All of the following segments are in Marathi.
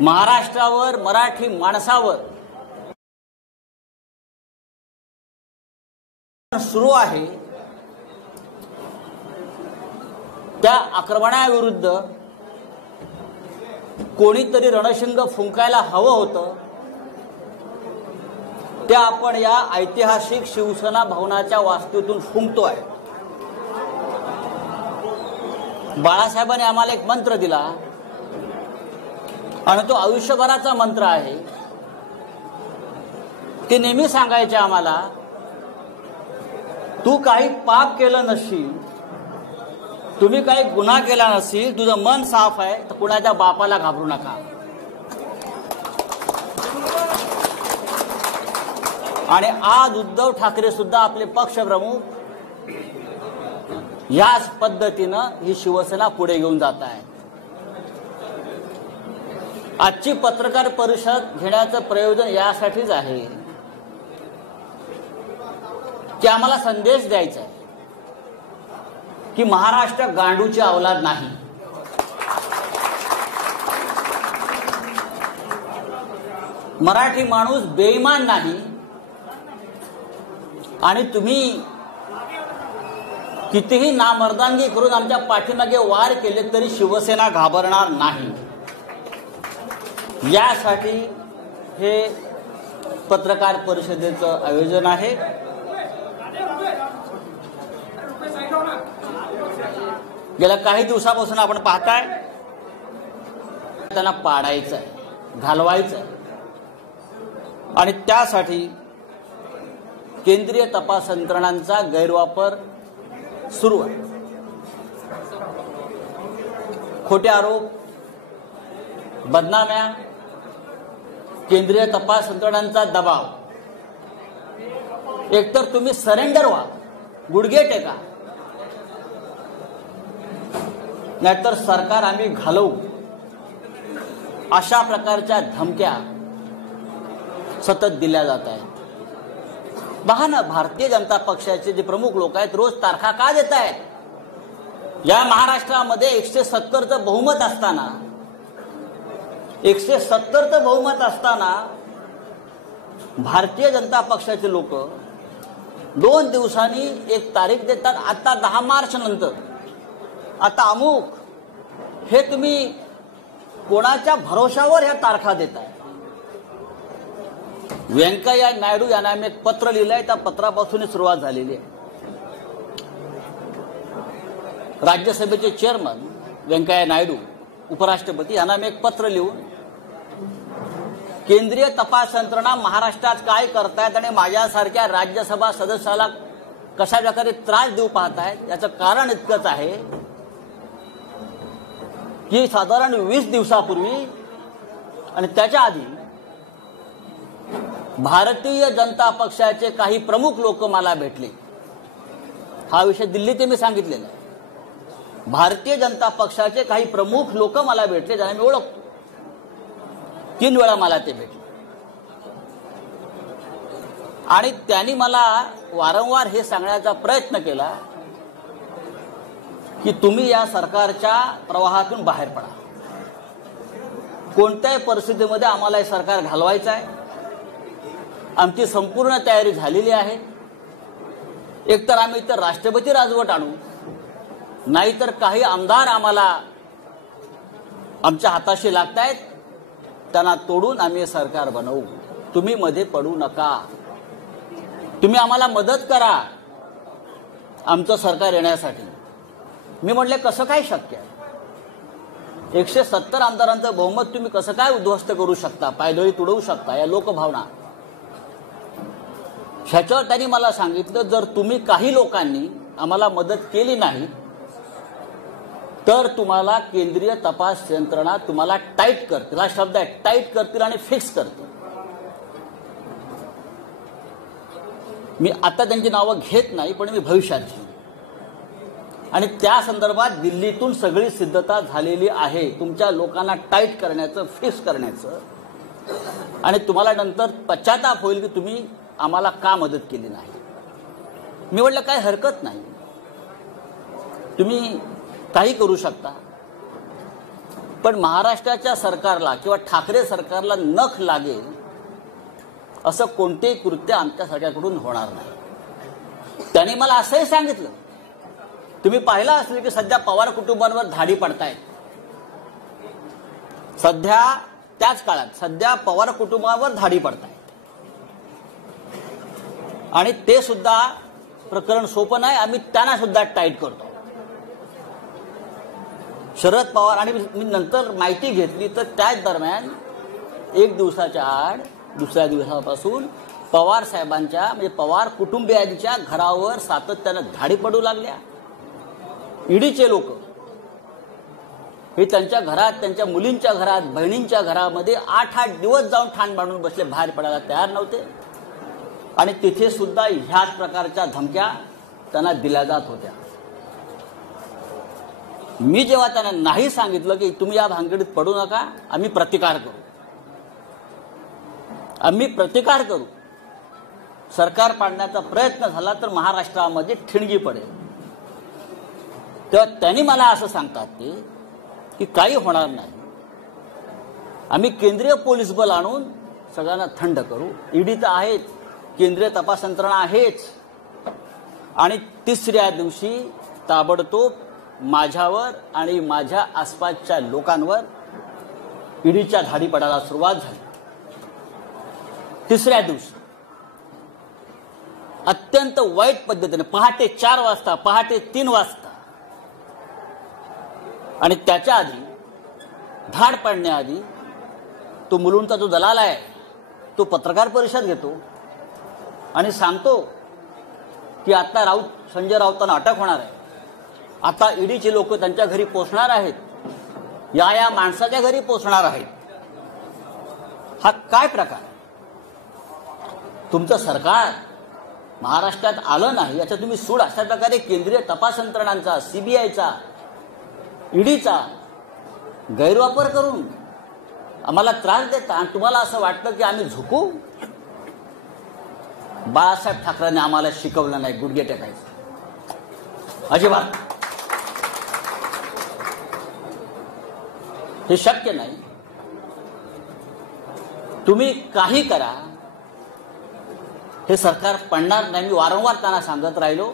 महाराष्ट्रावर, मराठी माणसावर सुरू आहे त्या आक्रमणाविरुद्ध कोणीतरी रणशिंग फुंकायला हवं होतं. ते आपण या ऐतिहासिक शिवसेना भवनाच्या वास्तूतून फुंकतोय. बाळासाहेबांनी आम्हाला एक मंत्र दिला आणि तो आयुष्यभराचा मंत्र आहे. ते नेहमी सांगायचे आम्हाला, तू काही पाप केलं नसशील, तुम्ही काही गुन्हा केला नसेल, तुझं मन साफ आहे तर कुणाच्या बापाला घाबरू नका. आणि आज उद्धव ठाकरे सुद्धा आपले पक्षप्रमुख याच पद्धतीनं ही शिवसेना पुढे घेऊन जात आहे. आजची पत्रकार परिषद घेण्याचं प्रयोजन यासाठीच आहे की आम्हाला संदेश द्यायचा आहे की महाराष्ट्र गांडूची औलाद नाही. मराठी माणूस बेईमान नाही. आणि तुम्ही कितीही नामर्दांगी करून आमच्या पाठीमागे वार केले तरी शिवसेना घाबरणार नाही. यासाठी हे पत्रकार परिषदेचं आयोजन आहे. गेल्या काही दिवसापासून आपण पाहताय त्यांना पाडायचं आहे, घालवायचं आहे. आणि त्यासाठी केंद्रीय तपास यंत्रणांचा गैरवापर सुरू आहे. खोटे आरोप, बदनाम्या, केंद्रीय तपास यंत्रणांचा दबाव. एकतर तुम्ही सरेंडर व्हा, गुडघे टेका, नाहीतर सरकार आम्ही घालवू, अशा प्रकारच्या धमक्या सतत दिल्या जात आहेत. पहा ना, भारतीय जनता पक्षाचे जे प्रमुख लोक आहेत रोज तारखा का देत आहेत? या महाराष्ट्रामध्ये 170चं बहुमत असताना 170चं बहुमत असताना भारतीय जनता पक्षाचे लोक 2 दिवसांनी एक तारीख देतात. आता 10 मार्च नंतर, आता अमुक, हे तुम्ही कोणाच्या भरोशावर ह्या तारखा देताय? व्यंकय्या नायडू यांना आम्ही एक पत्र लिहिलंय. त्या पत्रापासून सुरुवात झालेली आहे. राज्यसभेचे चेअरमन व्यंकय्या नायडू, उपराष्ट्रपती, यांना आम्ही एक पत्र लिहून केंद्रीय तपास यंत्रणा महाराष्ट्रात काय करतायत आणि माझ्यासारख्या राज्यसभा सदस्याला कशा प्रकारे त्रास देऊ पाहतायत याचं कारण इतकंच आहे की साधारण 20 दिवसापूर्वी आणि त्याच्या आधी भारतीय जनता पक्षाचे काही प्रमुख लोक मला भेटले. हा विषय दिल्लीत मी सांगितलेला आहे. भारतीय जनता पक्षाचे काही प्रमुख लोक मला भेटले, ज्यांना मी ओळखतो. 3 वेळा मला ते भेटले आणि त्यांनी मला वारंवार हे सांगण्याचा प्रयत्न केला की तुम्ही या सरकारच्या प्रवाहातून बाहेर पडा. कोणत्याही परिस्थितीमध्ये आम्हाला हे सरकार घालवायचं आहे. आमची संपूर्ण तयारी झालेली आहे. एकतर आम्ही इतर राष्ट्रपती राजवट आणू, नाहीतर काही आमदार आम्हाला आमच्या हाताशी लागतायत, त्यांना तोडून आम्ही सरकार बनवू. तुम्ही मध्ये पडू नका. तुम्ही आम्हाला मदत करा आमचं सरकार येण्यासाठी. मी म्हटले, कसं काय शक्य आहे? 170 आमदारांचं बहुमत तुम्ही कसं काय उद्ध्वस्त करू शकता, पायदळी तुडवू शकता? या लोकभावना. ह्याच्यावर त्यांनी मला सांगितलं, जर तुम्ही काही लोकांनी आम्हाला मदत केली नाही तर तुम्हाला केंद्रीय तपास यंत्रणा तुम्हाला टाईट करतील. हा शब्द आहे, टाईट करतील आणि फिक्स करतील. मी आता त्यांची नावं घेत नाही, पण मी भविष्यात घेईन. आणि त्या संदर्भात दिल्लीतून सगळी सिद्धता झालेली आहे, तुमच्या लोकांना टाईट करण्याचं, फिक्स करण्याचं. आणि तुम्हाला नंतर पश्चाताप होईल की तुम्ही आम्हाला का मदत केली नाही. मी म्हटलं, काही हरकत नाही, तुम्ही काही करू शकता. पण महाराष्ट्राच्या सरकारला किंवा ठाकरे सरकारला नख लागेल असं कोणतेही कृत्य आमच्या सगळ्याकडून होणार नाही. त्यांनी मला असंही सांगितलं, तुम्ही पाहिलं असेल की सध्या पवार कुटुंबांवर धाडी पडतायत. सध्या त्याच काळात सध्या पवार कुटुंबावर धाडी पडतायत आणि ते सुद्धा प्रकरण सोपं नाही. आम्ही त्यांना सुद्धा टाईट करतो. शरद पवार आणि मी नंतर माहिती घेतली तर त्याच दरम्यान एक दिवसाच्या आड दुसऱ्या दिवसापासून पवार साहेबांच्या म्हणजे पवार कुटुंबियांच्या घरावर सातत्यानं धाडी पडू लागल्या. ईडीचे लोक हे त्यांच्या घरात, त्यांच्या मुलींच्या घरात, बहिणींच्या घरामध्ये 8-8 दिवस जाऊन ठाण बांधून बसले, बाहेर पडायला तयार नव्हते. आणि तिथे सुद्धा ह्याच प्रकारच्या धमक्या त्यांना दिल्या जात होत्या. मी जेव्हा त्यांना नाही सांगितलं की तुम्ही या भानगडीत पडू नका, आम्ही प्रतिकार करू, सरकार पाडण्याचा प्रयत्न झाला तर महाराष्ट्रामध्ये ठिणगी पडेल, तेव्हा त्यांनी मला असं सांगतात की काही होणार नाही, आम्ही केंद्रीय पोलीस बल आणून सगळ्यांना थंड करू, ईडी तर आहेच, केंद्रीय तपास यंत्रणा आहेच. आणि तिसऱ्या दिवशी ताबडतोब माझ्यावर आणि माझ्या आसपासच्या लोकांवर ईडीच्या धाडी पडायला सुरुवात झाली. तिसऱ्या दिवशी अत्यंत वाईट पद्धतीने पहाटे 4 वाजता, पहाटे 3 वाजता आणि त्याच्या आधी धाड पडण्याआधी तो मुलुंडचा जो दलाल आहे तो पत्रकार परिषद घेतो आणि सांगतो की आता संजय राऊतांना अटक होणार आहे, आता ईडीचे लोक त्यांच्या घरी पोहोचणार आहेत, या माणसाच्या घरी पोहोचणार आहेत. हा काय प्रकार? तुमचं सरकार महाराष्ट्रात आलं नाही याचा तुम्ही सूड अशा प्रकारे केंद्रीय तपास यंत्रणांचा, सीबीआयचा, ईडीचा गैरवापर करून आम्हाला त्रास देता आणि तुम्हाला असं वाटतं की आम्ही झुकू? बाळासाहेब ठाकरेंनी आम्हाला शिकवलं नाही गुडघे टेकायचं, अजिबात. हे शक्य नाही. तुम्ही काही करा, हे सरकार पडणार नाही. मी वारंवार त्यांना सांगत राहिलो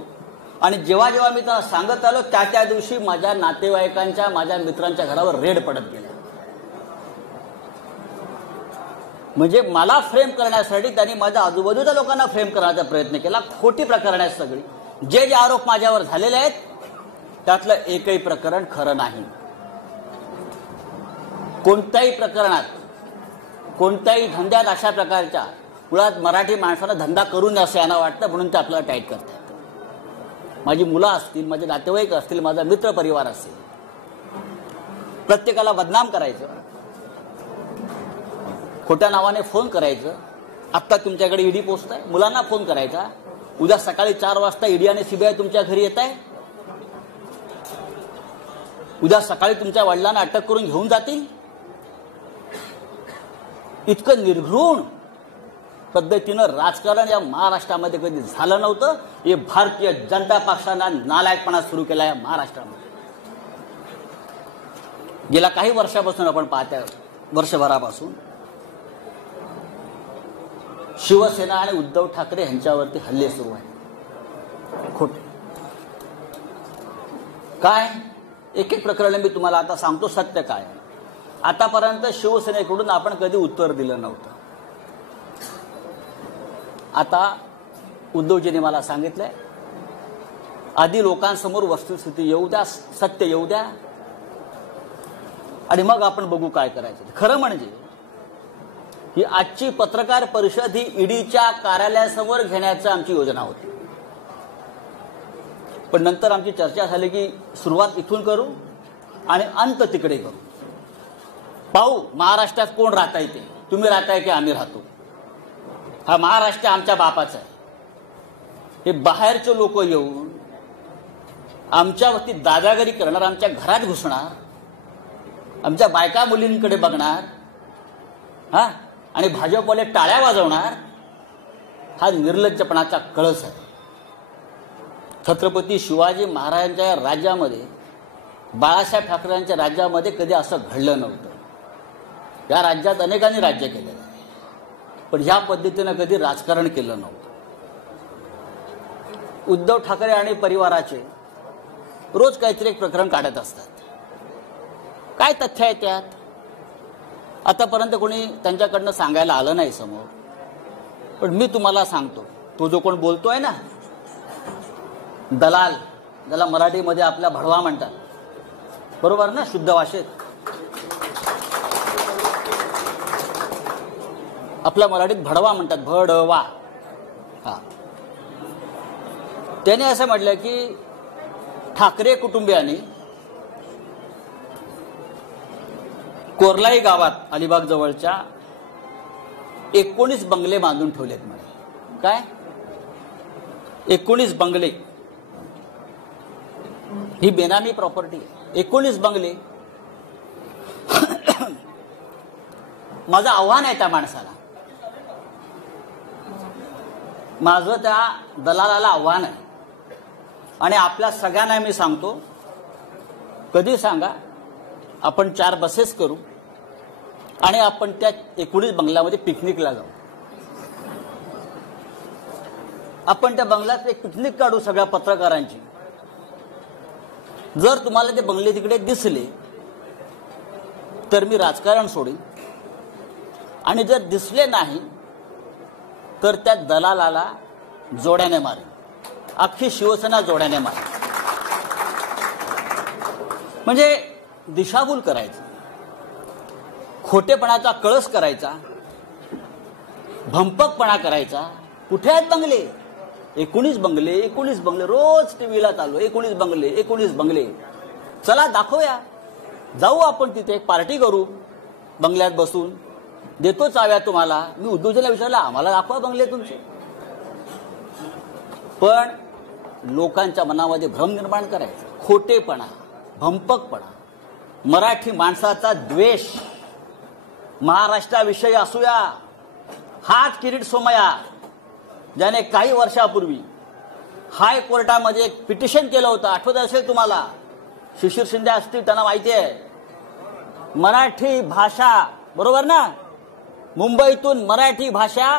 आणि जेव्हा जेव्हा मी त्यांना सांगत आलो त्या दिवशी माझ्या नातेवाईकांच्या, माझ्या मित्रांच्या घरावर रेड पडत गेले. म्हणजे मला फ्रेम करण्यासाठी त्यांनी माझ्या आजूबाजूच्या लोकांना फ्रेम करण्याचा प्रयत्न केला. खोटी प्रकरण आहेत सगळी. जे आरोप माझ्यावर झालेले आहेत त्यातलं एकही प्रकरण खरं नाही. कोणत्याही प्रकरणात, कोणत्याही धंद्यात अशा प्रकारच्या मुळात मराठी माणसानं धंदा करू नये असं यांना वाटतं, म्हणून ते आपल्याला टाईट करतात. माझी मुलं असतील, माझे नातेवाईक असतील, माझा मित्र परिवार असेल, प्रत्येकाला बदनाम करायचं, खोट्या नावाने फोन करायचं. आत्ता तुमच्याकडे ईडी पोहोचत आहे, मुलांना फोन करायचा, उद्या सकाळी 4 वाजता ईडी आणि सीबीआय तुमच्या घरी येत आहे, उद्या सकाळी तुमच्या वडिलांना अटक करून घेऊन जातील. इतकं निर्घृण पद्धतीनं राजकारण या महाराष्ट्रामध्ये कधी झालं नव्हतं. हे भारतीय जनता पक्षानं नालायकपणा सुरू केला या महाराष्ट्रामध्ये. गेल्या काही वर्षापासून आपण पाहतोय, वर्षभरापासून शिवसेना आणि उद्धव ठाकरे यांच्यावरती हल्ले सुरू आहेत. खोटे काय? एक प्रकरण मी तुम्हाला आता सांगतो सत्य काय. आतापर्यंत शिवसेनेकडून आपण कधी उत्तर दिलं नव्हतं. आता उद्धवजींनी मला सांगितलंय आधी लोकांसमोर वस्तुस्थिती येऊ द्या, सत्य येऊ द्या आणि मग आपण बघू काय करायचं. खरं म्हणजे ही आजची पत्रकार परिषद ही ईडीच्या कार्यालयासमोर घेण्याची आमची योजना होती. पण नंतर आमची चर्चा झाली की सुरुवात इथून करू आणि अंत तिकडे करू. पाहू महाराष्ट्रात कोण राहताय ते, तुम्ही राहताय की आम्ही राहतो. हा महाराष्ट्र आमच्या बापाचा आहे. हे बाहेरचे लोक येऊन आमच्यावरती दादागिरी करणार, आमच्या घरात घुसणार, आमच्या बायका मुलींकडे बघणार, हा, आणि भाजपवाले टाळ्या वाजवणार. हा निर्लज्जपणाचा कळस आहे. छत्रपती शिवाजी महाराजांच्या राज्यामध्ये बाळासाहेब ठाकरेंच्या राज्यामध्ये कधी असं घडलं नव्हतं। या राज्यात अनेकांनी राज्य केलेलं आहे, पण ह्या पद्धतीनं कधी राजकारण केलं नव्हतं। उद्धव ठाकरे आणि परिवाराचे रोज काहीतरी एक प्रकरण काढत असतात। काय तथ्य आहे त्यात? आतापर्यंत कोणी त्यांच्याकडनं सांगायला आलं नाही समोर, पण मी तुम्हाला सांगतो। तो जो कोण बोलतोय ना, दलाल, ज्याला मराठीमध्ये आपल्या भडवा म्हणतात, बरोबर ना, शुद्ध भाषेत आपल्या मराठीत भडवा म्हणतात, भडवा। हा, त्याने असं म्हटलं की ठाकरे कुटुंबियांनी कोरलाई गावात अलिबाग जवळच्या 19 बंगले बांधून ठेवलेत म्हणे। काय 19 बंगले? ही बेनामी प्रॉपर्टी आहे। 19 बंगले। माझं आव्हान आहे त्या माणसाला, माझं त्या दलालाला आव्हान आहे, आणि आपल्या सगळ्यांना मी सांगतो, कधी सांगा आपण 4 बसेस करू आणि आपण त्या 19 बंगल्यामध्ये पिकनिकला जाऊ। आपण त्या बंगल्यात एक पिकनिक काढू सगळ्या पत्रकारांची। जर तुम्हाला ते बंगले तिकडे दिसले तर मी राजकारण सोडीन, आणि जर दिसले नाही तर त्या दलालाला जोड्याने मारेन, अख्खी शिवसेना जोड्याने मारेन। म्हणजे दिशाभूल करायची, खोटेपणाचा कळस करायचा, भंपकपणा करायचा। कुठे आहेत बंगले? 19 बंगले, 19 बंगले, रोज टीव्हीला चालू 19 बंगले, 19 बंगले। चला दाखवूया, जाऊ आपण तिथे, एक पार्टी करू, बंगल्यात बसून, देतो चाव्या तुम्हाला। मी उद्धवजीला विचारलं, आम्हाला दाखवा बंगले तुमचे। पण लोकांच्या मनामध्ये भ्रम निर्माण करायचा, खोटेपणा, भंपकपणा, मराठी माणसाचा द्वेष, महाराष्ट्राविषयी असूया। हाच किरीट सोमय्या ज्याने काही वर्षापूर्वी हायकोर्टामध्ये एक पिटिशन केलं होतं, आठवत असेल तुम्हाला, शिशिर शिंदे असतील, त्यांना माहिती आहे। मराठी भाषा, बरोबर ना, मुंबईतून मराठी भाषा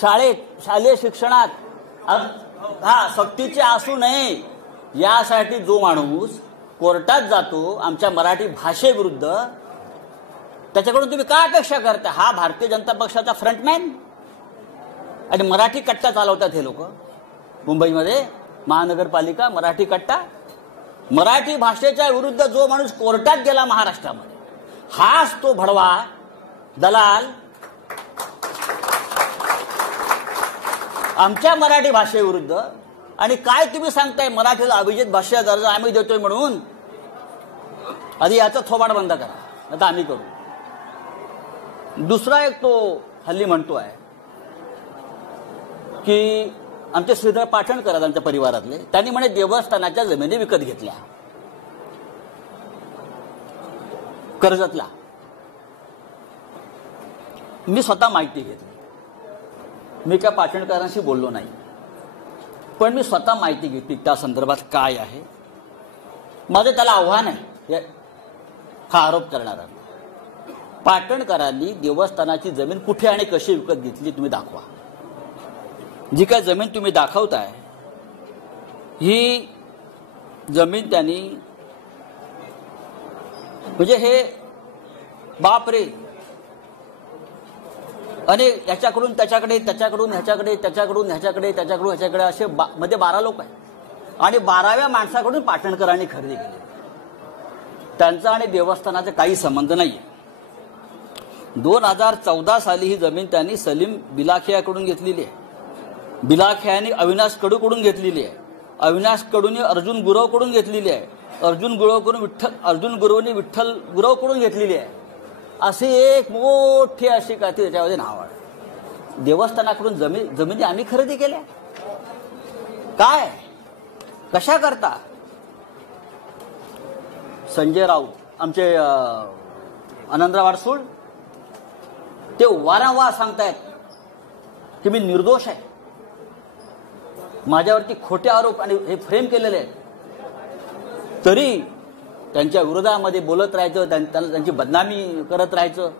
शालेय शिक्षणात सक्तीची असू नये यासाठी जो माणूस कोर्टात जातो आमच्या मराठी भाषेविरुद्ध, त्याच्याकडून तुम्ही काय अपेक्षा करता? हा भारतीय जनता पक्षाचा फ्रंटमॅन, आणि मराठी कट्टा चालवतात हे लोक मुंबईमध्ये, महानगरपालिका मराठी कट्टा। मराठी भाषेच्या विरुद्ध जो माणूस कोर्टात गेला महाराष्ट्रामध्ये, हाच तो भडवा, दलाल आमच्या मराठी भाषेविरुद्ध। आणि काय तुम्ही सांगताय मराठीला अभिजात भाषेचा दर्जा आम्ही देतोय म्हणून? आधी याचा थोबाड बंद करा, आता आम्ही करू। दुसरा एक तो हल्ली म्हणतोय की आमचे श्रीधर पाटणकर आहेत आमच्या परिवारातले, त्यांनी म्हणे देवस्थानाच्या जमिनी विकत घेतल्या कर्जतला। मी स्वतः माहिती घेतली, मी त्या पाटणकरांशी बोललो नाही, पण मी स्वतः माहिती घेतली त्या संदर्भात काय आहे। माझं त्याला आव्हान आहे हा आरोप करणारा, पाटणकरांनी देवस्थानाची जमीन कुठे आणि कशी विकत घेतली तुम्ही दाखवा। जी काय जमीन तुम्ही दाखवताय ही जमीन त्यांनी, म्हणजे हे बापरे, आणि याच्याकडून त्याच्याकडे, त्याच्याकडून ह्याच्याकडे, त्याच्याकडून ह्याच्याकडे, त्याच्याकडून ह्याच्याकडे, असे मध्ये 12 लोक आहेत, आणि 12व्या माणसाकडून पाटणकरांनी खरेदी केली। त्यांचा आणि देवस्थानाचा काही संबंध नाहीये। 2014 साली ही जमीन त्यांनी सलीम बिलाखियाकडून घेतलेली आहे। बिलाखियाने अविनाश कडूकडून घेतलेली आहे, अविनाश कडूने अर्जुन गुरवकडून घेतलेली आहे, अर्जुन गुरवने विठ्ठल गुरवकडून घेतलेली आहे। अशी एक मोठी अशी काय त्याच्यामध्ये नाव आहे। देवस्थानाकडून जमिनी आम्ही खरेदी केल्या, काय कशा करता? संजय राऊत आमचे आनंदराव अडसूळ ते वारंवार सांगतायत की मी निर्दोष आहे, माझ्यावरती खोटे आरोप आणि हे फ्रेम केलेले आहेत, तरी त्यांच्या विरोधामध्ये बोलत राहायचं, त्यांची बदनामी करत राहायचं.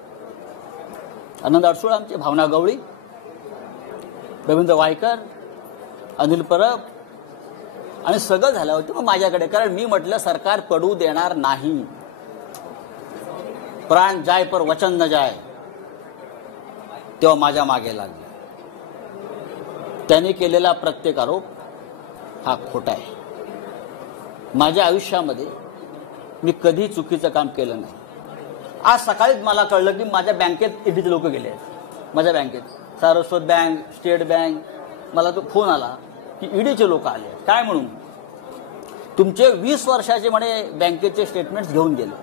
आनंद अडसूळ आमचे, भावना गवळी, रवींद्र वायकर, अनिल परब आणि सगळं झालं होतं मग माझ्याकडे. कारण मी म्हटलं सरकार पडू देणार नाही, प्राण जाय पर वचन न जाय. तेव्हा माझ्या मागे लागले. त्यांनी केलेला प्रत्येक आरोप हा खोटा आहे. माझ्या आयुष्यामध्ये मी कधी चुकीचं काम केलं नाही. आज सकाळीच मला कळलं की माझ्या बँकेत ईडीचे लोक गेले आहेत. माझ्या बँकेत सारस्वत बँक, स्टेट बँक, मला तो फोन आला की ईडीचे लोक आले. काय म्हणून? तुमचे 20 वर्षाचे म्हणे बँकेचे स्टेटमेंट्स घेऊन गेले.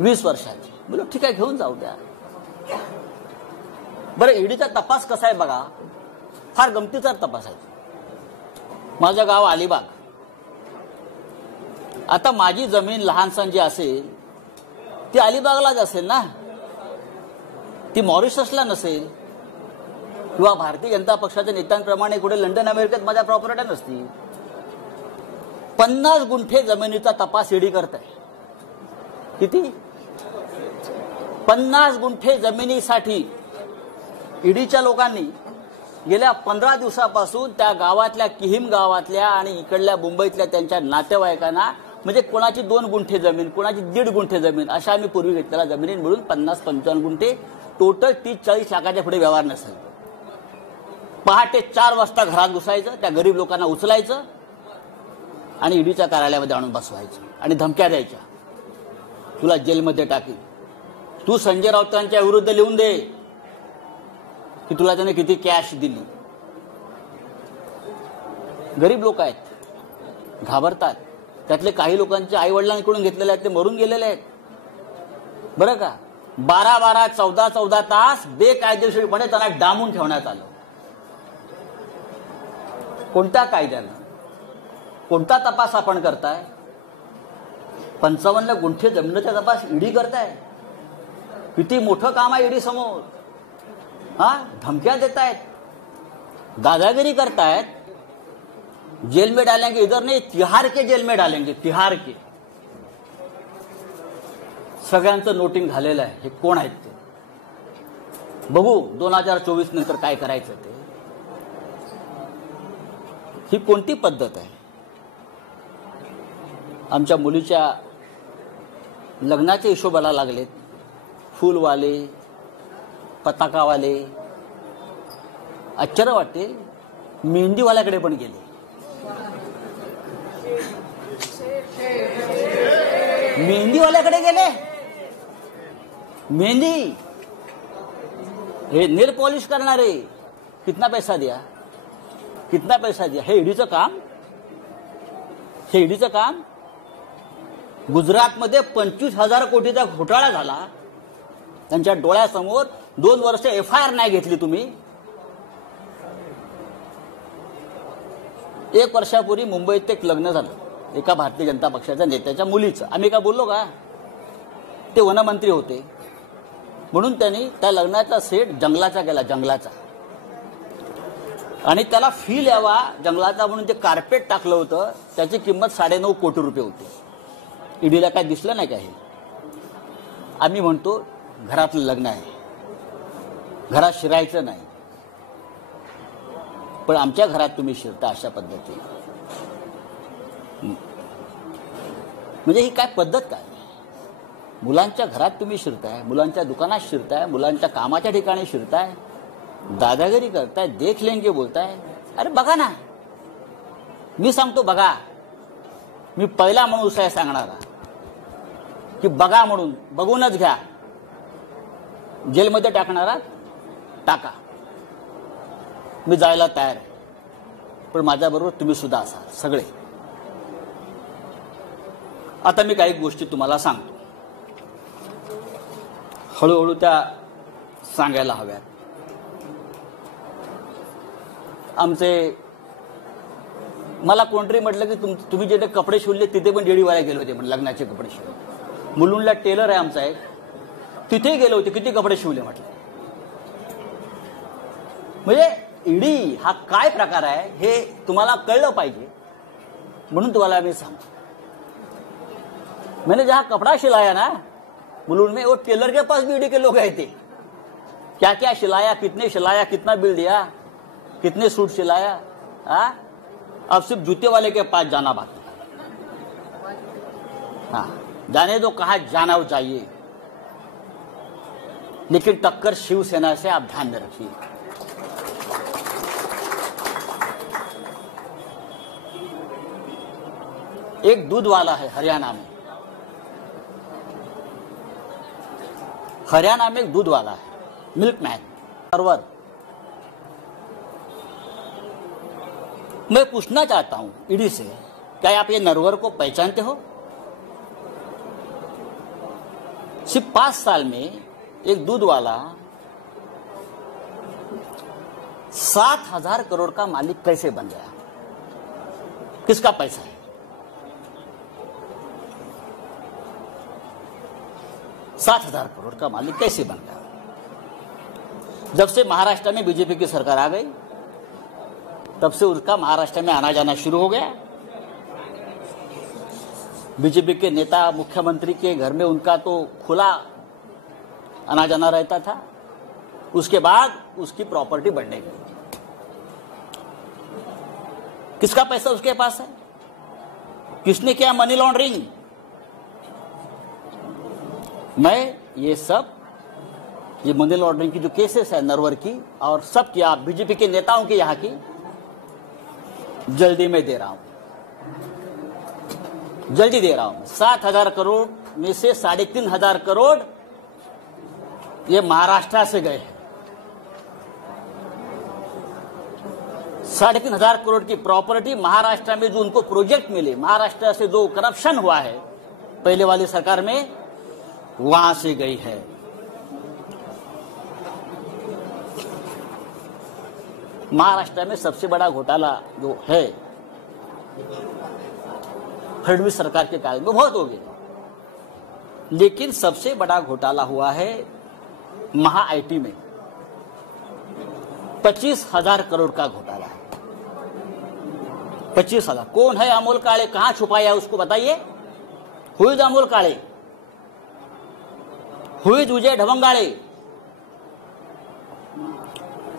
20 वर्षाचे. बोलो ठीक आहे, घेऊन जाऊ द्या. बरं, ईडीचा तपास कसा आहे बघा, फार गमतीचा तपास आहे. माझं गाव अलिबाग. आता माझी जमीन लहानसण जी असेल ती अलिबागलाच असेल ना, ती मॉरिशसला नसेल किंवा भारतीय जनता पक्षाच्या नेत्यांप्रमाणे कुठे लंडन अमेरिकेत माझ्या प्रॉपर्ट्या नसतील. 50 गुंठे जमिनीचा तपास ईडी करताय. किती? 50 गुंठे जमिनीसाठी ईडीच्या लोकांनी गेल्या 15 दिवसापासून त्या गावातल्या, किहीम गावातल्या आणि इकडल्या मुंबईतल्या त्यांच्या नातेवाईकांना, म्हणजे कोणाची 2 गुंठे जमीन, कोणाची 1.5 गुंठे जमीन, अशा आम्ही पूर्वी घेतलेल्या जमिनी मिळून 50-55 गुंठे, टोटल 30-40 लाखाच्या पुढे व्यवहार नसेल. पहाटे 4 वाजता घरात घुसायचं, त्या गरीब लोकांना उचलायचं आणि ईडीच्या कार्यालयामध्ये आणून बसवायचं आणि धमक्या द्यायच्या, तुला जेलमध्ये टाकील, तू संजय राऊतांच्या विरुद्ध लिहून दे की तुला त्याने किती कॅश दिली. गरीब लोक आहेत, घाबरतात. त्यातले काही लोकांच्या आई वडिलांकडून घेतलेले आहेत, ते मरून गेलेले आहेत. बरं का, 12-12, 14-14 तास बेकायदेशीरपणे त्यांना डांबून ठेवण्यात आलं. कोणत्या कायद्यानं? कोणता तपास आपण करताय? 55 गुंठे जमिनीचा तपास ईडी करताय. किती मोठं काम आहे ईडी समोर. धमक्या देतायत, दादागिरी करतायत. जेल में डालेंगे, इधर नहीं तिहार के जेल में डालेंगे, तिहार के. सगळ्यांचं नोटिंग झालेलं आहे. हे कोण आहेत ते बघू 2024 नंतर काय करायचं ते. ही कोणती पद्धत आहे? आमच्या मुलीच्या लग्नाच्या हिशोबाला लागलेत फुलवाले, पताकावाले. आश्चर्य वाटते, मेहंदीवाल्याकडे पण गेले. मेहंदीवाल्याकडे गेले. मेहंदी, हे नेल पॉलिश करणारे, कितना पैसा दिया, कितना पैसा दिया. हे ईडीचं काम. हे ईडीचं काम. गुजरातमध्ये 25,000 कोटीचा घोटाळा झाला. त्यांच्या डोळ्यासमोर 2 वर्ष FIR नाही घेतली तुम्ही. 1 वर्षापूर्वी मुंबईत एक लग्न झालं एका भारतीय जनता पक्षाच्या नेत्याच्या मुलीचं. आम्ही का बोललो का? ते वनमंत्री होते म्हणून त्यांनी त्या लग्नाचा सेट जंगलाचा केला, जंगलाचा. आणि त्याला फील यावा जंगलाचा म्हणून ते कार्पेट टाकलं होतं. त्याची किंमत 9.5 कोटी रुपये होती. ईडीला काय दिसलं नाही का? हे आम्ही म्हणतो घरातलं लग्न आहे, घरात शिरायचं नाही, पण आमच्या घरात तुम्ही शिरता अशा पद्धतीने. म्हणजे ही काय पद्धत काय? मुलांच्या घरात तुम्ही शिरताय, मुलांच्या दुकानात शिरताय, मुलांच्या कामाच्या ठिकाणी शिरताय, दादागिरी करताय, देख लेंगे बोलताय. अरे बघा ना, मी सांगतो बघा. मी पहिला माणूस आहे सांगणारा की बघा म्हणून. बघूनच घ्या. जेलमध्ये टाकणारा टाका, मी जायला तयार आहे. पण माझ्याबरोबर तुम्ही सुद्धा असाल सगळे. आता मी काही गोष्टी तुम्हाला सांगतो, हळूहळू त्या सांगायला हव्यात. मला कोणतरी म्हटलं की तुम्ही जे कपडे शिवले तिथे पण डेडीवाला गेले होते, म्हणजे लग्नाचे कपडे शिवले. मुलुंडला टेलर आहे आमचा एक, तिथे गेले होते, किती कपडे शिवले म्हटलं. म्हणजे ईडी हा काय प्रकार आहे हे तुम्हाला कळलं पाहिजे म्हणून तुम्हाला मी सांगतो. मैंने जहां कपड़ा सिलाया ना मुलुंड में, वो टेलर के पास भी ईडी के लोग गए थे। क्या क्या सिलाया, कितना बिल दिया, कितने सूट सिलाया। अब सिर्फ जूते वाले के पास जाना बाकी। हाँ, जाने दो कहां जाना चाहिए, लेकिन टक्कर शिवसेना से आप ध्यान में रखिए। एक दूध वाला है हरियाणा में, एक दूध वाला है, मिल्कमैन सर्वर। मैं पूछना चाहता हूं ईडी से, क्या आप ये नरवर को पहचानते हो? सिर्फ 5 साल में एक दूध वाला 7,000 करोड़ का मालिक कैसे बन गया? किसका पैसा है? 7,000 करोड़ का मालिक कैसे बन गया? जब से महाराष्ट्र में बीजेपी की सरकार आ गई, तब से उसका महाराष्ट्र में आना जाना शुरू हो गया। बीजेपी के नेता मुख्यमंत्री के घर में उनका तो खुला आना जाना रहता था। उसके बाद उसकी प्रॉपर्टी बढ़ने गई। किसका पैसा उसके पास है? किसने किया मनी लॉन्ड्रिंग? मैं ये मनी लॉन्ड्रिंग की जो केसेस है नरवर की और सब की, आप बीजेपी के नेताओं की यहां की, जल्दी में दे रहा हूं, जल्दी दे रहा हूं। 7,000 करोड़ में से 3,500 करोड़ ये महाराष्ट्र से गए हैं। 3,500 करोड़ की प्रॉपर्टी महाराष्ट्र में जो उनको प्रोजेक्ट मिले, महाराष्ट्र से जो करप्शन हुआ है पहले वाली सरकार में, वहां से गई है। महाराष्ट्र में सबसे बड़ा घोटाला जो है फडणवीस सरकार के काल में, बहुत हो गए, लेकिन सबसे बड़ा घोटाला हुआ है महा आईटी में। 25,000 करोड़ का घोटाला है। 25,000। कौन है अमोल काळे? कहां छुपाया उसको बताइए। Who is Amol Kale? Who is Vijay Dhawangale?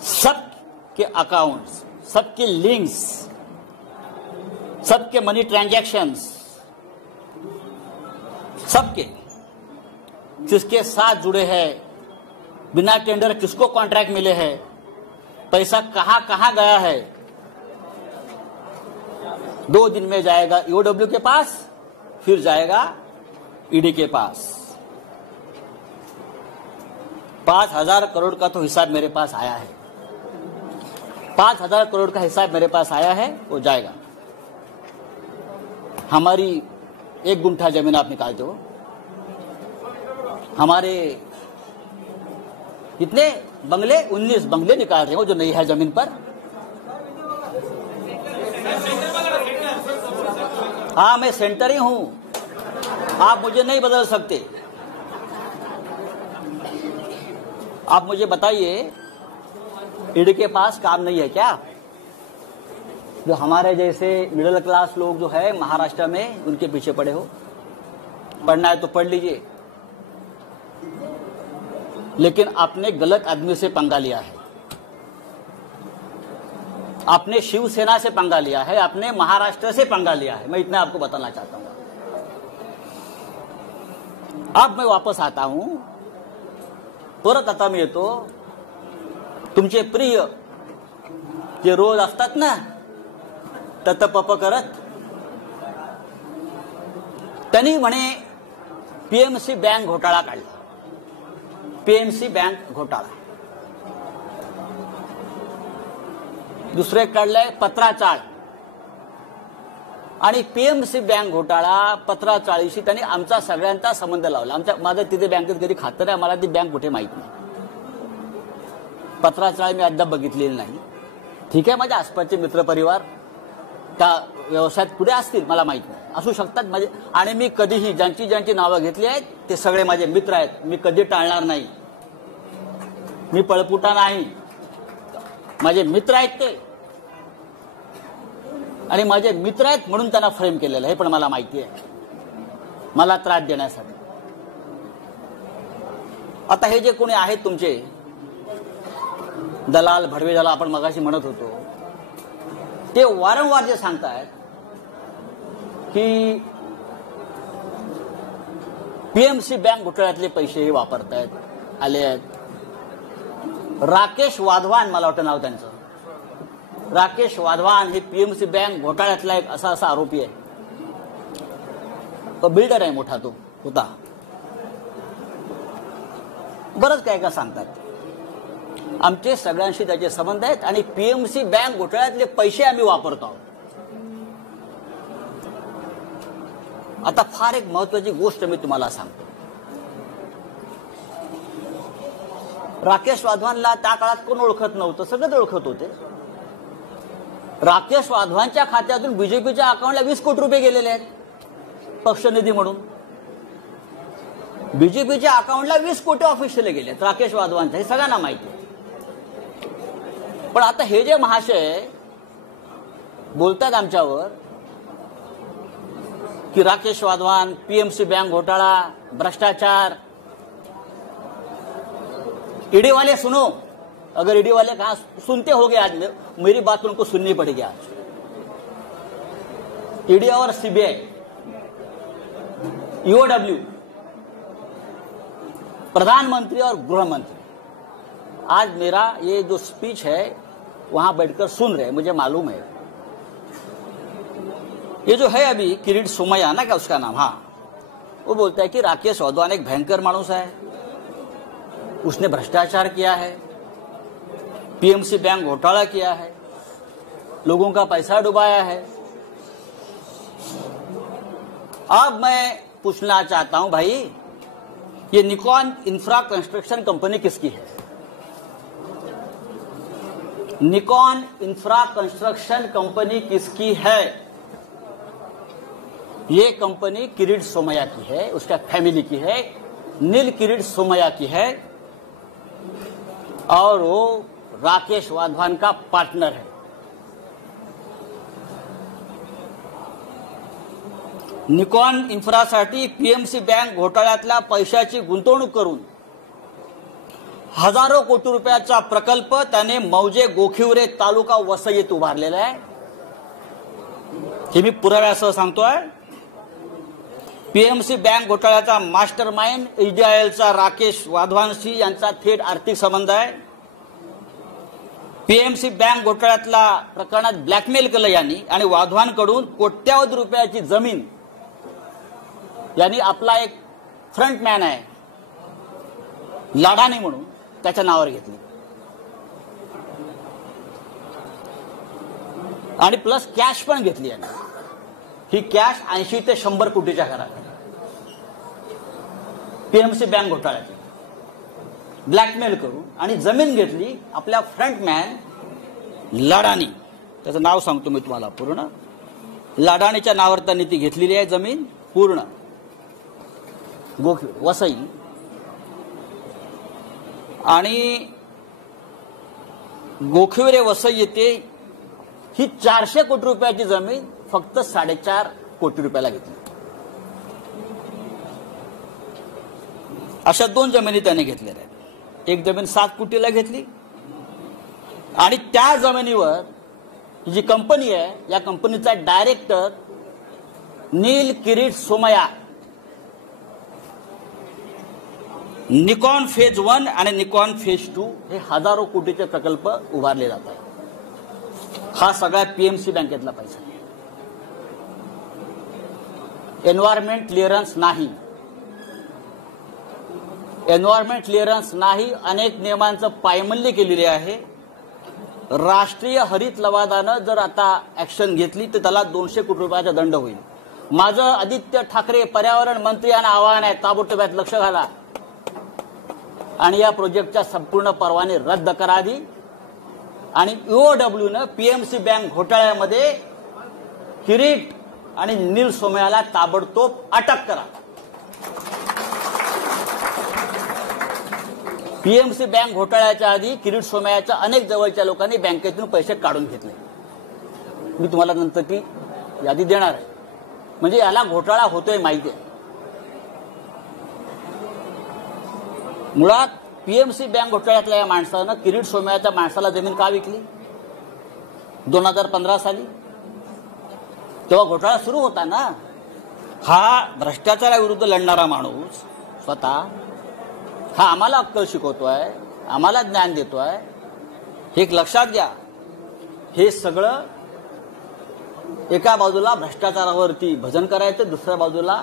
सबके अकाउंट्स, सबके लिंक्स, सबके मनी ट्रांजैक्शंस, सबके किसके साथ जुड़े हैं, बिना टेंडर किसको कॉन्ट्रैक्ट मिले हैं, पैसा कहां कहां गया है। 2 दिन में जाएगा ईओडब्ल्यू के पास, फिर जाएगा ईडी के पास। 5,000 करोड़ का तो हिसाब मेरे पास आया है। 5,000 करोड़ का हिसाब मेरे पास आया है, वो जाएगा। हमारी 1 गुंठा जमीन आप निकालते हो, हमारे कितने बंगले, 19 बंगले निकाल रहे हो जो नहीं है जमीन पर। हाँ, मैं सेंटर ही हूं, आप मुझे नहीं बदल सकते। आप मुझे बताइए, ईडी के पास काम नहीं है क्या? जो हमारे जैसे मिडिल क्लास लोग जो है महाराष्ट्र में, उनके पीछे पड़े हो। पढ़ना है तो पढ़ लीजिए, लेकिन आपने गलत आदमी से पंगा लिया है। आपने शिवसेना से पंगा लिया है, आपने महाराष्ट्र से पंगा लिया है। मैं इतना आपको बताना चाहता हूं। अब मैं वापस आता हूं, परत आता मी येतो। तुमचे प्रिय जे रोज असतात ना तत पप करत, त्यांनी म्हणे पीएमसी बँक घोटाळा काढला। पीएमसी बँक घोटाळा, दुसरे काढलंय पत्राचाळ, आणि पीएमसी बँक घोटाळा पत्राचाळीशी त्यांनी आमचा सगळ्यांचा संबंध लावला। माझं तिथे बँकेत कधी खातं नाही, मला ती बँक कुठे माहित नाही। पत्राचाळ मी अद्याप बघितलेली नाही। ठीक आहे, माझ्या आसपासचे मित्रपरिवार त्या व्यवसायात कुठे असतील मला माहित नाही, असू शकतात माझे। आणि मी कधीही ज्यांची नावं घेतली आहेत ते सगळे माझे मित्र आहेत, मी कधी टाळणार नाही। मी पळपुटा नाही, माझे मित्र आहेत ते, आणि माझे मित्र आहेत म्हणून त्यांना फ्रेम केलेलं आहे, पण मला माहिती आहे। मला त्रास देण्यासाठी. आता हे जे कोणी आहेत तुमचे दलाल भडवे, ज्याला आपण मगाशी म्हणत होतो, ते वारंवार जे सांगतायत की पीएमसी बँक घोटाळ्यातले पैसे हे वापरतायत आले आहेत. राकेश वाधवान, मला वाटतं नाव त्यांचं, राकेश वाधवान हे पीएमसी बँक घोटाळ्यातला एक असा आरोपी आहे. बिल्डर आहे मोठा तो होता. बरंच काय काय सांगतात. आमचे सगळ्यांशी त्याचे संबंध आहेत आणि पीएमसी बँक घोटाळ्यातले पैसे आम्ही वापरतो आहोत. आता फार एक महत्वाची गोष्ट मी तुम्हाला सांगतो. राकेश वाधवानला त्या काळात कोण ओळखत नव्हतं, सगळेच ओळखत होते. राकेश वाधवानच्या खात्यातून बीजेपीच्या अकाउंटला 20 कोटी रुपये गेलेले आहेत पक्षनिधी म्हणून. बीजेपीच्या अकाउंटला 20 कोटी ऑफिशियली गेले आहेत राकेश वाधवानच्या, हे सगळ्यांना माहिती आहे. पण आता हे जे महाशय बोलतात आमच्यावर कि राकेश वाधवान, पीएमसी बैंक घोटाला, भ्रष्टाचार, ईडी वाले सुनो, अगर ईडी वाले कहा सुनते होगे आज मेरी बात उनको सुननी पड़ेगी. आज ईडी और सीबीआई, ईओडब्ल्यू, प्रधानमंत्री और गृह मंत्री आज मेरा ये जो स्पीच है वहां बैठकर सुन रहे हैं, मुझे मालूम है. ये जो है अभी किरीट सोमैया ना, क्या उसका नाम, हाँ, वो बोलता है कि राकेश वाधवान एक भयंकर मानुस है, उसने भ्रष्टाचार किया है, पीएमसी बैंक घोटाला किया है, लोगों का पैसा डुबाया है. अब मैं पूछना चाहता हूं भाई, ये निकॉन इंफ्रा कंस्ट्रक्शन कंपनी किसकी है? निकॉन इंफ्रा कंस्ट्रक्शन कंपनी किसकी है? ये कंपनी किरीट सोमैया की है, उसका फैमिली की है, नील किरीट सोमैया की है और वो राकेश वाधवान का पार्टनर है. निकॉन इन्फ्रासाठी पीएमसी बँक घोटाळ्यातल्या पैशाची गुंतवणूक करून हजारो कोटी रुपयाचा प्रकल्प त्याने मौजे गोखिवरे तालुका वसईत उभारलेला आहे. हे मी पुराव्यासह सांगतोय. पीएमसी बँक घोटाळ्याचा मास्टर माइंड एचडीआयएलचा राकेश वाधवानशी यांचा थेट आर्थिक संबंध आहे. पीएमसी बँक घोटाळ्यातल्या प्रकरणात ब्लॅकमेल केलं यांनी आणि वाधवानकडून कोट्यावधी रुपयाची जमीन यांनी आपला एक फ्रंटमॅन आहे लाडानी म्हणून त्याच्या नावावर घेतली आणि प्लस कॅश पण घेतली यांनी. ही कॅश 80 ते 100 कोटीच्या घरात पीएमसी बँक घोटाळ्याची ब्लॅकमेल करून आणि जमीन घेतली आपल्या फ्रंटमॅन लाडानी, त्याचं नाव सांगतो मी तुम्हाला पूर्ण. लाडानीच्या नावावर त्यांनी ती घेतलेली आहे जमीन पूर्ण गोखिवरे वसई. आणि गोखिवरे वसई येथे ही 400 कोटी रुपयाची जमीन फक्त 4.5 कोटी रुपयाला घेतली. अशा 2 जमिनी त्याने घेतलेल्या आहेत. एक जमीन 7 कोटीला घेतली आणि त्या जमिनीवर जी कंपनी आहे या कंपनीचा डायरेक्टर नील किरीट सोमैया निकॉन फेज 1 आणि निकॉन फेज 2 हे हजारो कोटीचे प्रकल्प उभारले जातात. हा सगळा पीएमसी बँकेतला पैसा. एन्व्हायरमेंट क्लिअरन्स नाही, एन्व्हायरमेंट क्लिअरन्स नाही, अनेक नियमांचं पायमल्ली केलेली आहे. राष्ट्रीय हरित लवादानं जर आता ऍक्शन घेतली तर त्याला 200 कोटी रुपयाचा दंड होईल. माझं आदित्य ठाकरे पर्यावरण मंत्री यांना आवाहन आहे, ताबडतोब यात लक्ष घाला आणि या प्रोजेक्टच्या संपूर्ण परवाने रद्द करा आधी. आणि ईओडब्ल्यूनं पीएमसी बँक घोटाळ्यामध्ये किरीट आणि नील सोमैयाला ताबडतोब अटक करा. पीएमसी बँक घोटाळ्याच्या आधी किरीट सोमैयाच्या अनेक जवळच्या लोकांनी बँकेतून पैसे काढून घेतले. मी तुम्हाला नंतर ती यादी देणार आहे. म्हणजे याला घोटाळा होतोय माहिती आहे. मुळात पीएमसी बँक घोटाळ्यातल्या या माणसानं किरीट सोमय्याच्या माणसाला जमीन का विकली 2015 साली? तेव्हा घोटाळा सुरू होता ना. हा भ्रष्टाचाराविरुद्ध लढणारा माणूस स्वतः हा आम्हाला अक्कल शिकवतोय, आम्हाला ज्ञान देतोय. हे एक लक्षात घ्या. हे सगळं एका बाजूला भ्रष्टाचारावरती भजन करायचं, दुसऱ्या बाजूला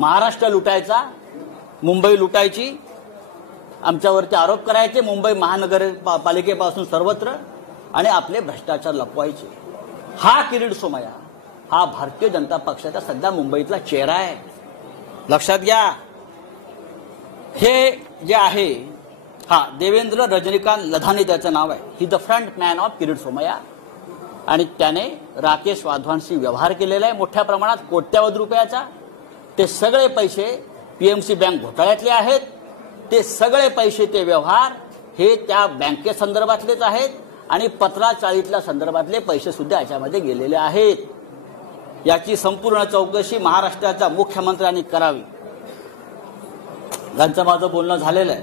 महाराष्ट्र लुटायचा, मुंबई लुटायची, आमच्यावरती आरोप करायचे मुंबई महानगरपालिकेपासून सर्वत्र, आणि आपले भ्रष्टाचार लपवायचे. हा किरीट सोमय्या हा भारतीय जनता पक्षाचा सध्या मुंबईतला चेहरा आहे. लक्षात घ्या. हे जे आहे हा देवेंद्र रजनीकांत लधाने त्याचं नाव आहे. He the front man of Kirit Somaiya. आणि त्याने राकेश वाधवांशी व्यवहार केलेला आहे मोठ्या प्रमाणात, कोट्यावधी रुपयाचा. ते सगळे पैसे पीएमसी बँक घोटाळ्यातले आहेत. ते सगळे पैसे, ते व्यवहार हे त्या बँकेसंदर्भातलेच आहेत आणि पत्राचाळीतल्या संदर्भातले पैसे सुद्धा याच्यामध्ये गेलेले आहेत. याची संपूर्ण चौकशी महाराष्ट्राच्या मुख्यमंत्र्यांनी करावी. यांचं माझं बोलणं झालेलं आहे.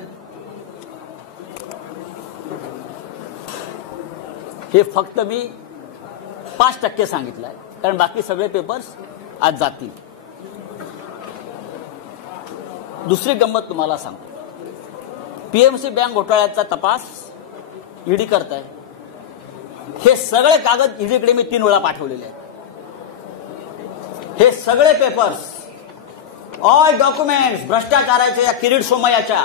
हे फक्त मी 5% सांगितलं आहे, कारण बाकी सगळे पेपर्स आज जातील. दुसरी गंमत तुम्हाला सांगतो. पीएमसी बँक घोटाळ्याचा तपास ईडी करत आहे. हे सगळे कागद ईडीकडे मी 3 वेळा पाठवलेले आहेत. हे सगळे पेपर्स, ऑल डॉक्युमेंट्स भ्रष्टाचाराच्या या किरीट सोमय्याच्या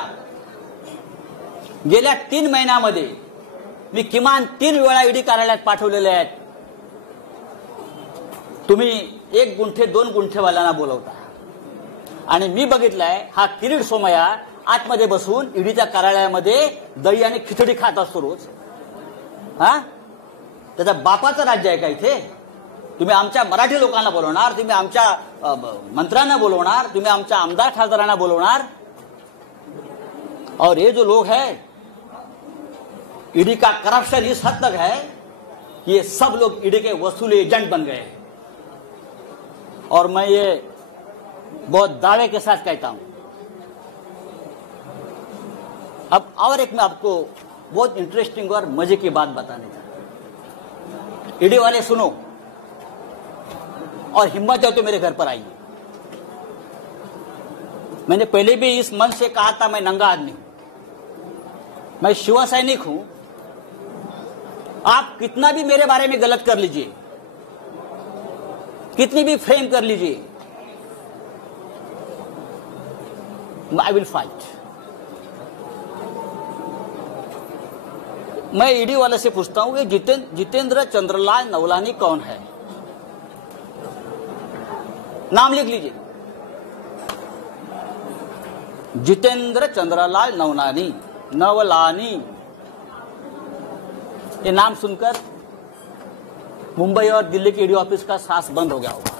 गेल्या 3 महिन्यामध्ये मी किमान 3 वेळा ईडी कार्यालयात पाठवलेले आहेत. तुम्ही 1 गुंठे 2 गुंठेवाल्यांना बोलवता आणि मी बघितलंय हा किरीट सोमय्या आतमध्ये बसून ईडीच्या कार्यालयामध्ये दही आणि खिचडी खात असतो रोज. हा, त्याच्या बापाचं राज्य आहे का इथे? तुम्ही आमच्या मराठी लोकांना बोलवणार, तुम्ही आमच्या मंत्र्यांना बोलवणार, तुम्ही आमच्या आमदार खासदारांना बोलवणार. और ये जो लोग हैं, ईडी का करप्शन इस हद तक है कि ये सब लोग ईडी के वसूली एजेंट बन गए. और मैं ये बहुत दावे के साथ कहता हूं. अब और एक मैं आपको बहुत इंटरेस्टिंग और मजे की बात बताने चाहता हूं. ईडी वाले सुनो और हिम्मत है तो मेरे घर पर आइए. मैंने पहले भी इस मंच से कहा था मैं नंगा आदमी हूं, मैं शिव सैनिक हूं. आप कितना भी मेरे बारे में गलत कर लीजिए, कितनी भी फ्रेम कर लीजिए, आई विल फाइट. मैं ईडी वाले से पूछता हूं कि जितेंद्र चंद्रलाल नवलानी कौन है? नाम लिख लीजिए. जितेंद्र चंद्रलाल नवलानी. ये नाम सुनकर मुंबई और दिल्ली के ईडी ऑफिस का सांस बंद हो गया होगा.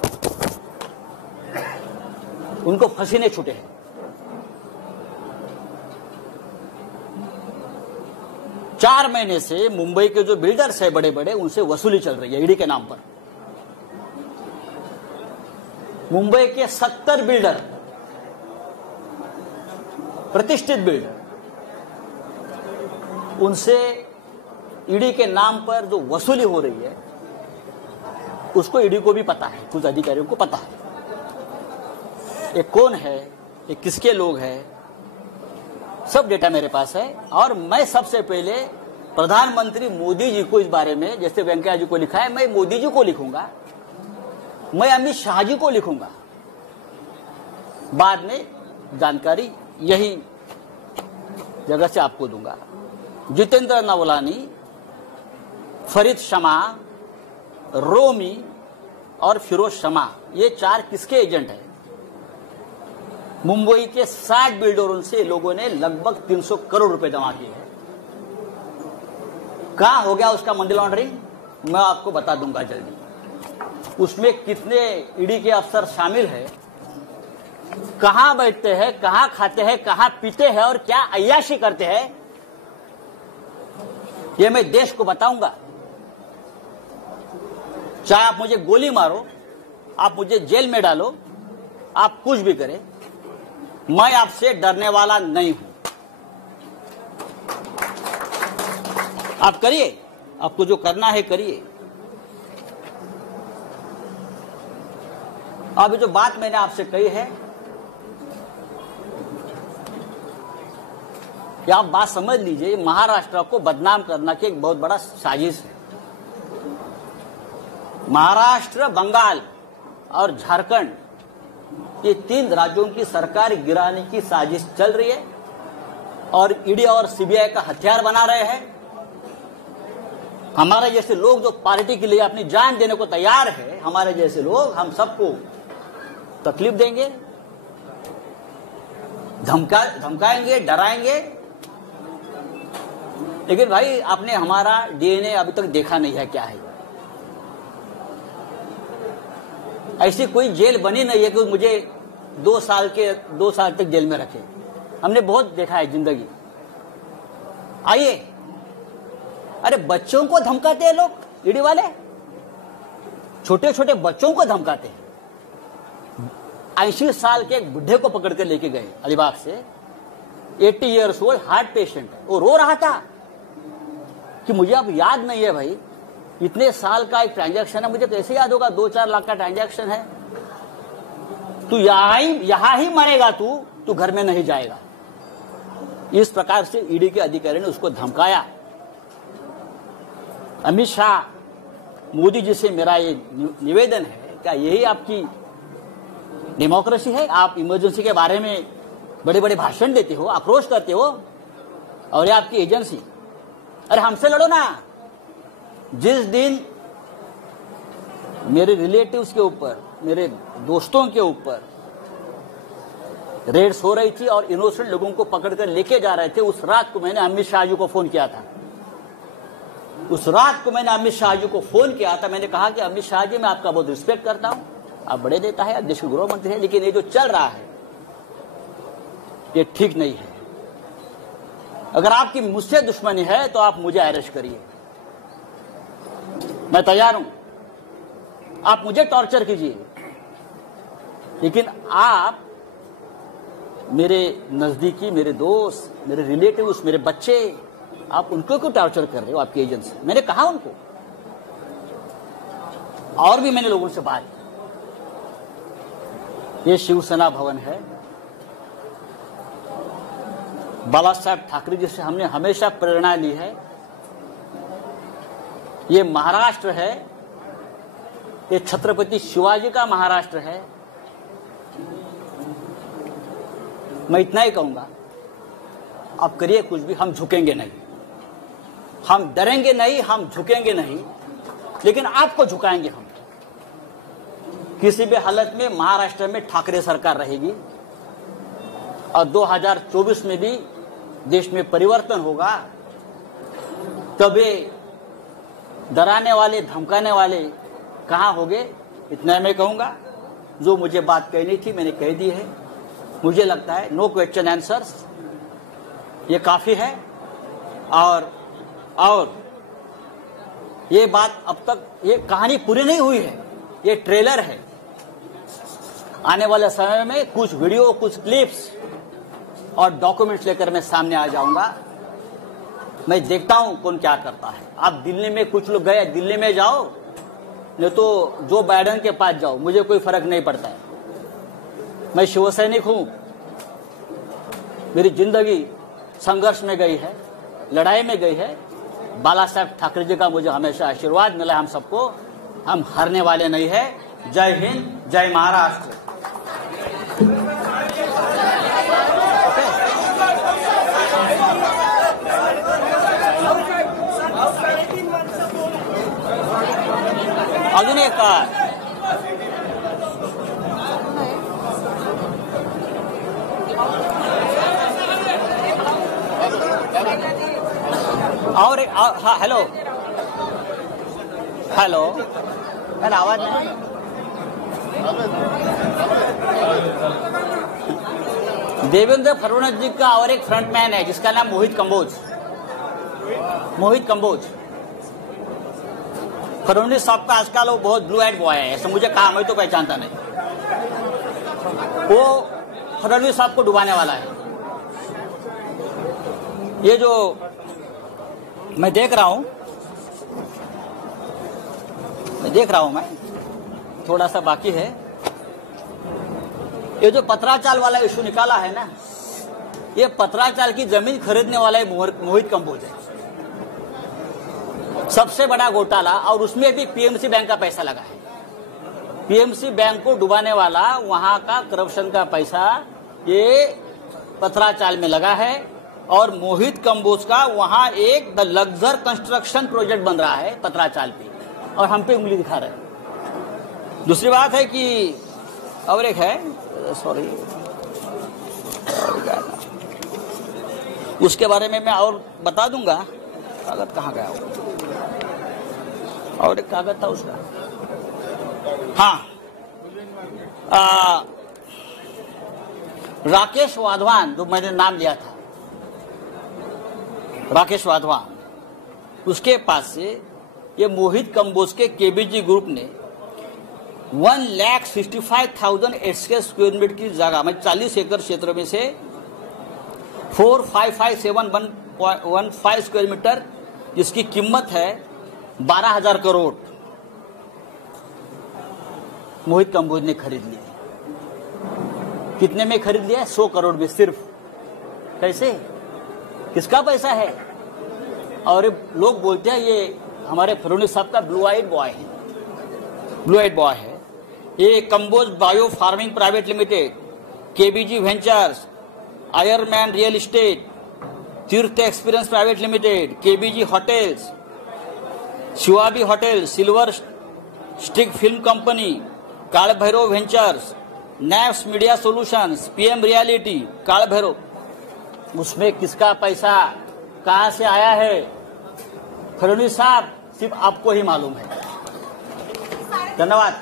उनको पसीने छूटे हैं. चार महीने से मुंबई के जो बिल्डर्स है बड़े बड़े, उनसे वसूली चल रही है ईडी के नाम पर. मुंबई के 70 बिल्डर, प्रतिष्ठित बिल्डर, उनसे ईडी के नाम पर जो वसूली हो रही है उसको ईडी को भी पता है, कुछ अधिकारियों को पता है. ये कौन है, ये किसके लोग हैं, सब डेटा मेरे पास है. और मैं सबसे पहले प्रधानमंत्री मोदी जी को इस बारे में, जैसे वेंकैया जी को लिखा है, मैं मोदी जी को लिखूंगा, मैं अमित शाह जी को लिखूंगा. बाद में जानकारी यही जगह से आपको दूंगा. जितेंद्र नवलानी, फरीद शमा, रोमी और फिरोज शमा, ये 4 किसके एजेंट हैं? मुंबई के 60 बिल्डरों से लोगों ने लगभग 300 करोड़ रुपए जमा किए हैं. कहां हो गया उसका मनी लॉन्ड्रिंग, मैं आपको बता दूंगा जल्दी. उसमें कितने ईडी के अफसर शामिल हैं, कहां बैठते हैं, कहां खाते हैं, कहां पीते हैं और क्या अय्याशी करते हैं, ये मैं देश को बताऊंगा. चाहे आप मुझे गोली मारो, आप मुझे जेल में डालो, आप कुछ भी करें, मैं आपसे डरने वाला नहीं हूं. आप करिए, आपको जो करना है करिए। अभी जो बात मैंने आपसे कही है, ये आप बात समझ लीजिए, महाराष्ट्र को बदनाम करना की एक बहुत बड़ा साजिश है। महाराष्ट्र, बंगाल और झारखंड, ये 3 राज्यों की सरकार गिराने की साजिश चल रही है और ईडी और सीबीआई का हथियार बना रहे हैं। हमारे जैसे लोग जो पार्टी के लिए अपनी जान देने को तैयार है, हमारे जैसे लोग, हम सबको तकलीफ देंगे, धमकाएंगे, डराएंगे। लेकिन भाई, आपने हमारा डीएनए अभी तक देखा नहीं है क्या है। ऐसी कोई जेल बनी नहीं है कि मुझे 2 साल तक जेल में रखे। हमने बहुत देखा है जिंदगी। आइए, अरे बच्चों को धमकाते हैं लोग, ईडी वाले छोटे छोटे बच्चों को धमकाते हैं। 80 साल के एक बुढ़े को पकड़ कर लेके गए अलीबाग से, 80 ईयर्स ओल्ड हार्ट पेशेंट है। वो रो रहा था कि मुझे अब याद नहीं है भाई, इतने साल का एक ट्रांजैक्शन है, मुझे कैसे याद होगा 2-4 लाख का ट्रांजैक्शन है। तू यहां ही मरेगा, तू घर में नहीं जाएगा। इस प्रकार से ईडी के अधिकारी ने उसको धमकाया। अमित शाह, मोदी जी से मेरा ये निवेदन है, क्या यही आपकी डेमोक्रेसी है? आप इमरजेंसी के बारे में बड़े बड़े भाषण देते हो, आक्रोश करते हो, और ये आपकी एजेंसी। अरे हमसे लड़ो ना। जिस दिन मेरे रिलेटिव्स के ऊपर, मेरे दोस्तों के ऊपर रेड्स हो रही थी और इनोसेंट लोगों को पकड़कर लेके जा रहे थे, उस रात को मैंने अमित शाह जी को फोन किया था। मैंने कहा कि अमित शाह जी, मैं आपका बहुत रिस्पेक्ट करता हूं, आप बड़े नेता है, आप देश के गृह मंत्री हैं, लेकिन ये जो चल रहा है ये ठीक नहीं है। अगर आपकी मुझसे दुश्मनी है तो आप मुझे अरेस्ट करिए, मैं तैयार हूं। आप मुझे टॉर्चर कीजिए, लेकिन आप मेरे नजदीकी, मेरे दोस्त, मेरे रिलेटिव्स, मेरे बच्चे, आप उनको क्यों टॉर्चर कर रहे हो आपकी एजेंसी? मैंने कहा उनको। और भी मैंने लोगों से बात की। ये शिवसेना भवन है, बाला साहब ठाकरे जी से हमने हमेशा प्रेरणा ली है। ये महाराष्ट्र है, ये छत्रपति शिवाजी का महाराष्ट्र है। मैं इतना ही कहूंगा, आप करिए कुछ भी, हम झुकेंगे नहीं, हम डरेंगे नहीं, हम झुकेंगे नहीं, लेकिन आपको झुकाएंगे हम। किसी भी हालत में महाराष्ट्र में ठाकरे सरकार रहेगी और 2024 में भी देश में परिवर्तन होगा। तभी डराने वाले, धमकाने वाले कहां होंगे, इतना मैं कहूंगा। जो मुझे बात कहनी थी मैंने कह दी है। मुझे लगता है नो क्वेश्चन आंसर्स, ये काफी है। और ये बात अब तक, ये कहानी पूरी नहीं हुई है, ये ट्रेलर है। आने वाले समय में कुछ वीडियो, कुछ क्लिप्स और डॉक्यूमेंट्स लेकर मैं सामने आ जाऊंगा। मैं देखता हूं कौन क्या करता है। आप दिल्ली में, कुछ लोग गए, दिल्ली में जाओ, नहीं तो जो बाइडेन के पास जाओ, मुझे कोई फर्क नहीं पड़ता है। मैं शिवसैनिक हूं, मेरी जिंदगी संघर्ष में गई है, लड़ाई में गई है। बाला साहब ठाकरे जी का मुझे हमेशा आशीर्वाद मिला है हम सबको। हम हारने वाले नहीं है। जय हिंद, जय महाराष्ट्र। अजून एक और हाँ, हेलो मैंने आवाज नहीं। देवेंद्र फडणवीस जी का और एक फ्रंटमैन है जिसका नाम मोहित कंबोज। फडणवीस साहब का आजकल वो बहुत ब्लू आइड बॉय है, ऐसा मुझे कहा, मैं तो पहचानता नहीं। वो फडणवीस साहब को डुबाने वाला है। ये जो मैं देख रहा हूं मैं थोड़ा सा बाकी है। ये जो पत्राचाल वाला इशू निकाला है ना, ये पत्राचाल की जमीन खरीदने वाला मोहित कंबोज है, सबसे बड़ा घोटाला। और उसमें भी पीएमसी बैंक का पैसा लगा है। पीएमसी बैंक को डुबाने वाला वहां का करप्शन का पैसा ये पत्राचाल में लगा है। और मोहित कंबोज का वहां एक द लग्जर कंस्ट्रक्शन प्रोजेक्ट बन रहा है पत्राचाल पे, और हम पे उंगली दिखा रहे हैं। दूसरी बात है कि और एक है, सॉरी, उसके बारे में मैं और बता दूंगा। कागज कहाँ गया वो? और एक कागज था उसका, हाँ, राकेश वाधवान, जो मैंने नाम लिया था, राकेश वाधवान, उसके पास से ये मोहित कंबोज के केबीजी ग्रुप ने 1,65,000 स्क्वायर मीटर की जगह में 40 एकड़ क्षेत्र में से 455,715 स्क्वायर मीटर, जिसकी कीमत है 12,000 करोड़, मोहित कंबोज ने खरीद लिया। कितने में खरीद लिया? 100 करोड़ में सिर्फ। कैसे? किसका पैसा है? और लोग बोलते हैं ये हमारे फडणवीस साहब का ब्लू आइड बॉय है। ये Kamboj bio farming private limited, KBG ventures, Ironman real estate, Tirth experience private limited, KBG hotels, Shivabi hotel, silver stick film company, Kaal Bhairav ventures, Naps media solutions, PM reality, Kaal Bhairav, उसमें किसका पैसा कहां से आया है फडणवीस साहब, सिर्फ आपको ही मालूम है। धन्यवाद।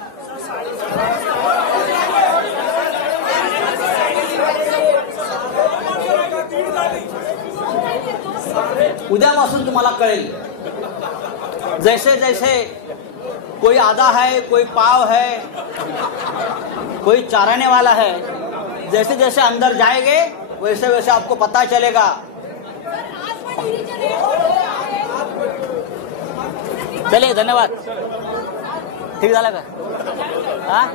उद्यापासून तुम्हाला कळेल, जैसे जैसे कोई आधा है, कोई पाव है, कोई चाराने वाला है, जैसे जैसे अंदर जाएंगे वैसे वैसे आपको पता चलेगा। चलिए, धन्यवाद। ठीक झालं का? हाँ?